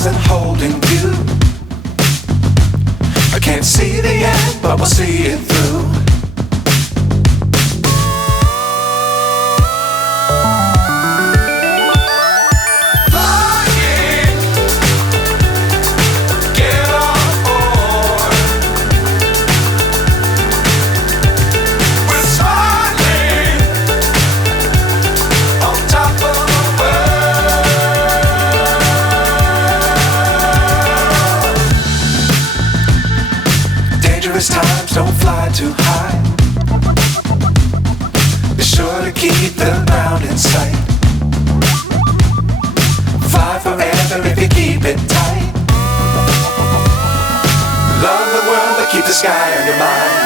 stars and holding you. I can't see the end, but we'll see it through. Times don't fly too high. Be sure to keep the ground in sight. Fly forever if you keep it tight. Love the world but keep the sky on your mind.